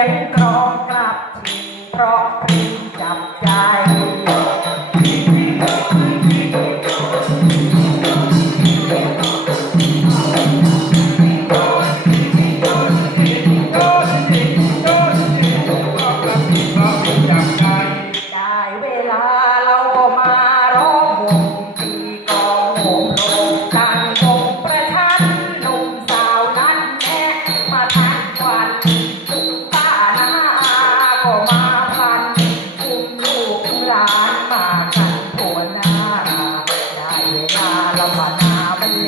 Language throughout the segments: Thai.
สียงกรองกลับเพราะเพลงจับใจ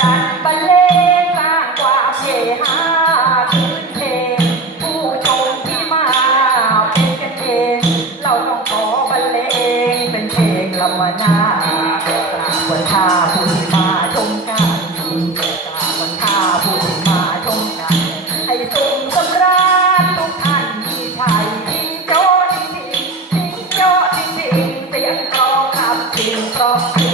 จัดบรรเลงสร้างความเฮฮาคืนเพผู้ชมที่มาเป็นกันเองเราต้องขอบรรเลงเป็นเพลงลำวนาวันท่าผู้ที่มาชมกันวันท่าผู้ที่มาชมกันให้สมสำราญทุกท่านมีไทยทิ้จริงจริงเสียงกรองคำทิ้งกรอง